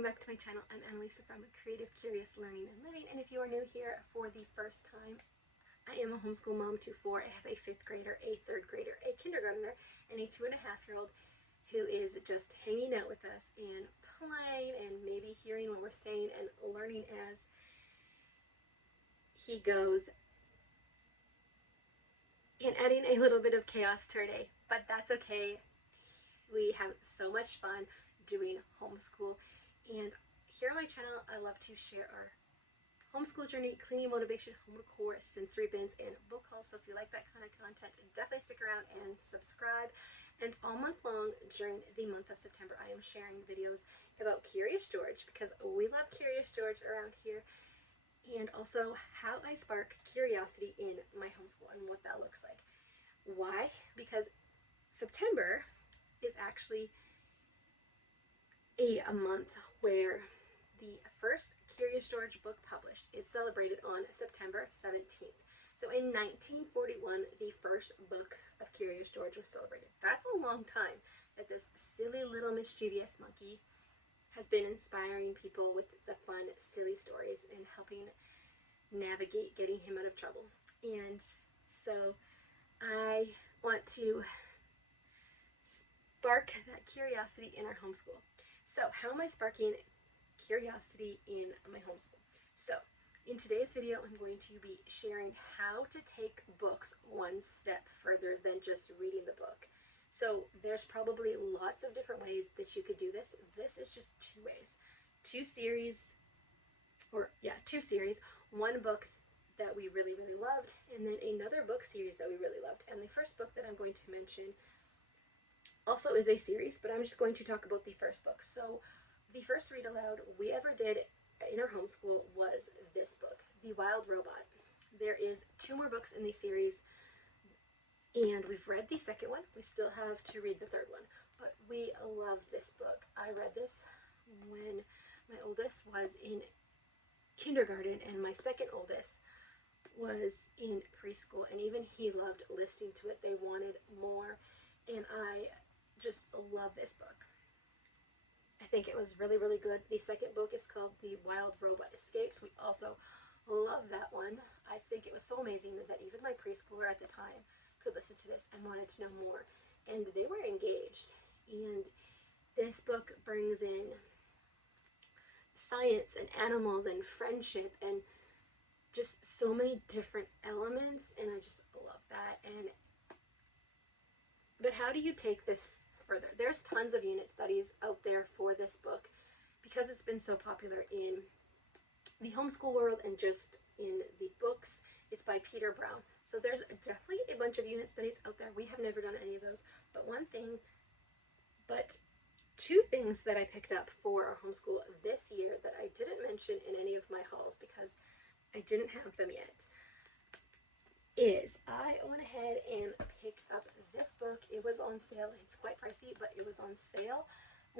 welcome back to my channel. I'm Annalisa from Creative Curious Learning and Living, and if you are new here for the first time, I am a homeschool mom to four. I have a 5th grader, a 3rd grader, a kindergartner, and a 2.5-year-old who is just hanging out with us and playing and maybe hearing what we're saying and learning as he goes and adding a little bit of chaos to our day, but that's okay. We have so much fun doing homeschool, and here on my channel I love to share our homeschool journey, cleaning motivation, home decor, sensory bins, and book hauls. So if you like that kind of content, definitely stick around and subscribe. And all month long during the month of September, I am sharing videos about Curious George, because we love Curious George around here, and also how I spark curiosity in my homeschool and what that looks like. Why? Because September is actually a month where the first Curious George book published is celebrated on September 17th. So in 1941, the first book of Curious George was celebrated. That's a long time that this silly little mischievous monkey has been inspiring people with the fun, silly stories and helping navigate getting him out of trouble. And so I want to spark that curiosity in our homeschool. So how am I sparking curiosity in my homeschool? So in today's video, I'm going to be sharing how to take books one step further than just reading the book. So there's probably lots of different ways that you could do this. This is just 2 ways. 2 series. One book that we really loved, and then another book series that we really loved. And the first book that I'm going to mention also is a series, but I'm just going to talk about the first book. So the first read aloud we ever did in our homeschool was this book, The Wild Robot. There is 2 more books in the series, and we've read the second one. We still have to read the 3rd one, but we love this book. I read this when my oldest was in kindergarten and my second oldest was in preschool, and even he loved listening to it. They wanted more, and I just love this book. I think it was really good. The second book is called The Wild Robot Escapes. We also love that one. I think it was so amazing that even my preschooler at the time could listen to this and wanted to know more, and they were engaged. And this book brings in science and animals and friendship and just so many different elements, and I just love that. But how do you take this further? There's tons of unit studies out there for this book because it's been so popular in the homeschool world and just in the books. It's by Peter Brown. So there's definitely a bunch of unit studies out there. We have never done any of those, but 2 things that I picked up for our homeschool this year that I didn't mention in any of my hauls because I didn't have them yet is I went ahead and picked up this book. It was on sale. It's quite pricey, but it was on sale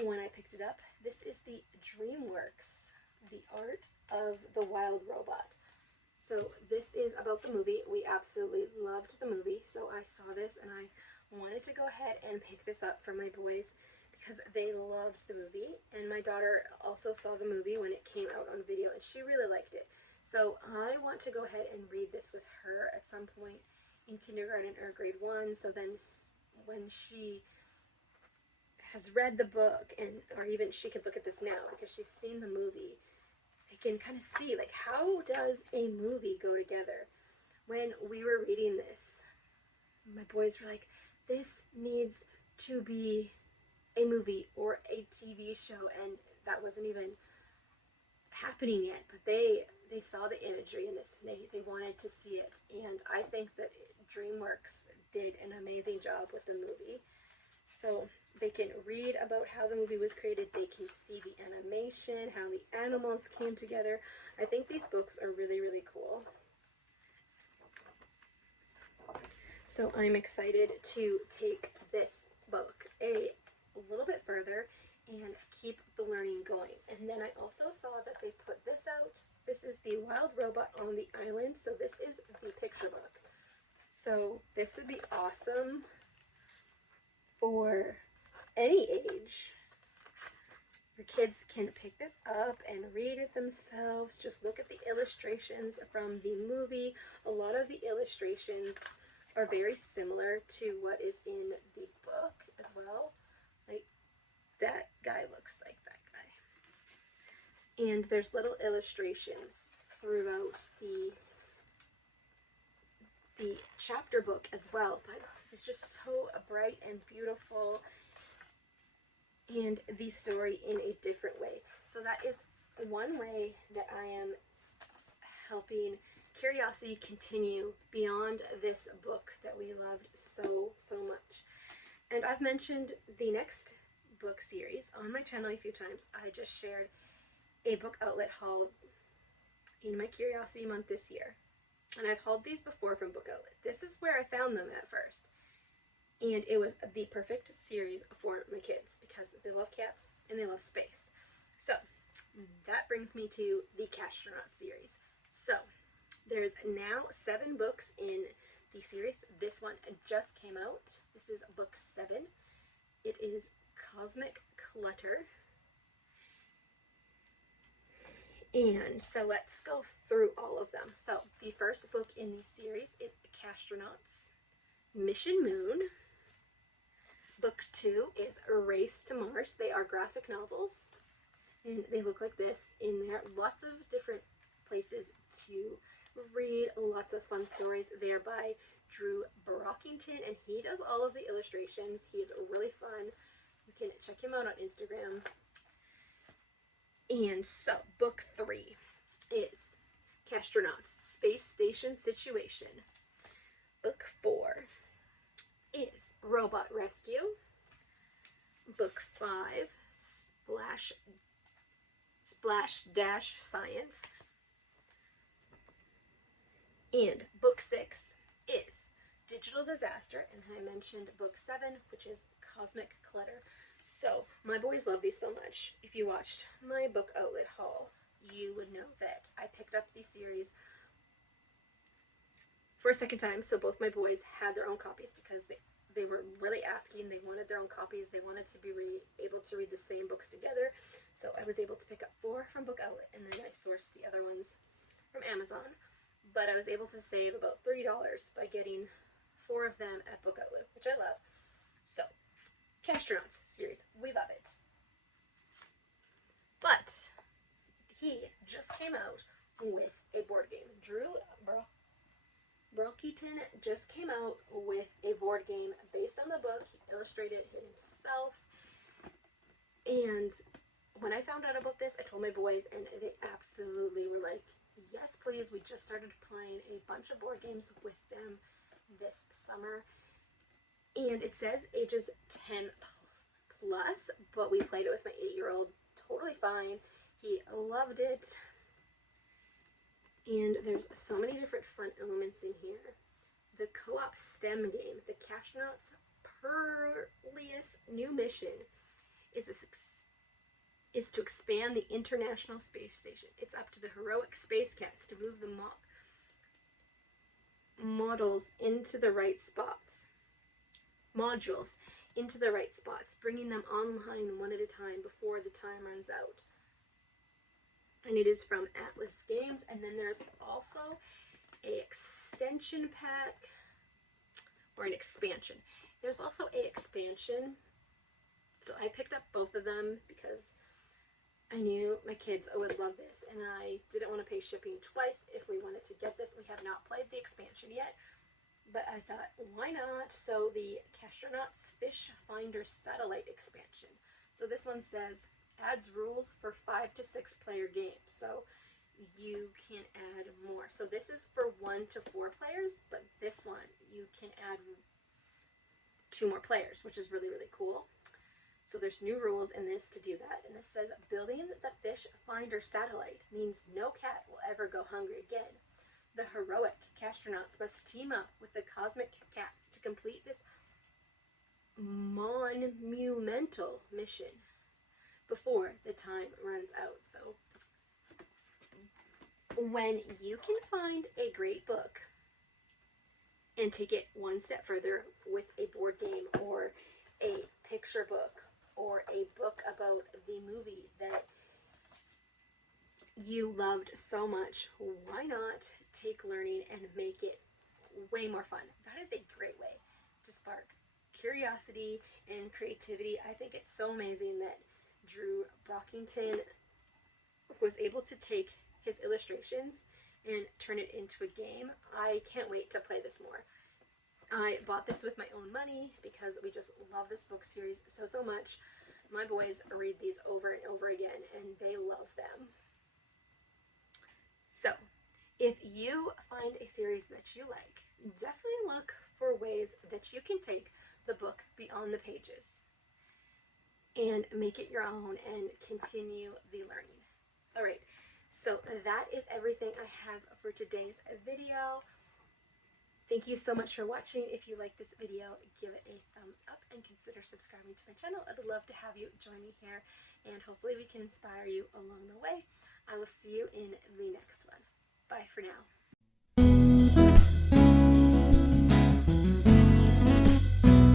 when I picked it up. This is the DreamWorks, The Art of the Wild Robot. So this is about the movie. We absolutely loved the movie, so I saw this and I wanted to go ahead and pick this up for my boys because they loved the movie, and my daughter also saw the movie when it came out on video and she really liked it. So I want to go ahead and read this with her at some point in kindergarten or grade 1. So then when she has read the book, or even she could look at this now because she's seen the movie, they can kind of see, like, how does a movie go together? When we were reading this, my boys were like, this needs to be a movie or a TV show, and that wasn't even happening yet, but they saw the imagery in this, and they wanted to see it. And I think that DreamWorks did an amazing job with the movie. So they can read about how the movie was created, they can see the animation, how the animals came together. I think these books are really cool. So I'm excited to take this book a little bit further and keep the learning going. And then I also saw that they put this out. This is The Wild Robot on the Island. So this is the picture book. So this would be awesome for any age. Your kids can pick this up and read it themselves. Just look at the illustrations from the movie. A lot of the illustrations are very similar to what is in the book as well. Like, that guy looks like that guy. And there's little illustrations throughout the chapter book as well, but it's just so bright and beautiful, and the story in a different way. So that is one way that I am helping curiosity continue beyond this book that we loved so much. And I've mentioned the next book series on my channel a few times. I just shared a book outlet haul in my Curiosity Month this year. And I've hauled these before from Book Outlet. This is where I found them at first. And it was the perfect series for my kids because they love cats and they love space. So that brings me to the Castronaut series. So there's now 7 books in the series. This one just came out. This is book 7. It is Cosmic Clutter. And so let's go through all of them. So the first book in the series is Castronauts, Mission Moon. Book 2 is Race to Mars. They are graphic novels, and they look like this in there. Lots of different places to read, lots of fun stories. They are by Drew Brockington, and he does all of the illustrations. He is really fun. You can check him out on Instagram. And so, book 3 is Castronauts, Space Station Situation. Book 4 is Robot Rescue. Book 5, Splash Dash Science. And book 6 is Digital Disaster, and I mentioned book 7, which is Cosmic Clutter. So, my boys love these so much. If you watched my book outlet haul, you would know that I picked up these series for a second time, so both my boys had their own copies because they were really asking. They wanted their own copies. They wanted to be able to read the same books together. So I was able to pick up 4 from Book Outlet, and then I sourced the other ones from Amazon. But I was able to save about $30 by getting 4 of them at Book Outlet, which I love. So, Castronauts series, we love it. But he just came out with a board game. Drew Brockington just came out with a board game based on the book. He illustrated it himself. And when I found out about this, I told my boys, and they absolutely were like, yes, please. We just started playing a bunch of board games with them this summer. And it says ages 10 plus, but we played it with my 8-year-old totally fine. He loved it. And there's so many different fun elements in here. The co-op STEM game, the Castronauts' Peerless new mission is to expand the International Space Station. It's up to the heroic space cats to move the modules into the right spots, bringing them online one at a time before the time runs out. And it is from Atlas Games. And then there's also an extension pack, or an expansion. There's also an expansion. So I picked up both of them because I knew my kids would love this, and I didn't want to pay shipping twice if we wanted to get this. We have not played the expansion yet, but I thought, why not? So the Castronauts Fish Finder Satellite expansion. So this one says, adds rules for 5 to 6 player games. So you can add more. So this is for 1 to 4 players, but this one you can add 2 more players, which is really, really cool. So there's new rules in this to do that. And this says, building the Fish Finder Satellite means no cat will ever go hungry again. The heroic Castronauts must team up with the cosmic cats to complete this monumental mission before the time runs out. So when you can find a great book and take it one step further with a board game or a picture book or a book about the movie that you loved so much, why not take learning and make it way more fun? That is a great way to spark curiosity and creativity. I think it's so amazing that Drew Brockington was able to take his illustrations and turn it into a game. I can't wait to play this more. I bought this with my own money because we just love this book series so much. My boys read these over and over again and they love them. So, if you find a series that you like, definitely look for ways that you can take the book beyond the pages and make it your own and continue the learning. All right, so that is everything I have for today's video. Thank you so much for watching. If you like this video, give it a thumbs up and consider subscribing to my channel. I'd love to have you join me here, and hopefully we can inspire you along the way. I will see you in the next one. Bye for now.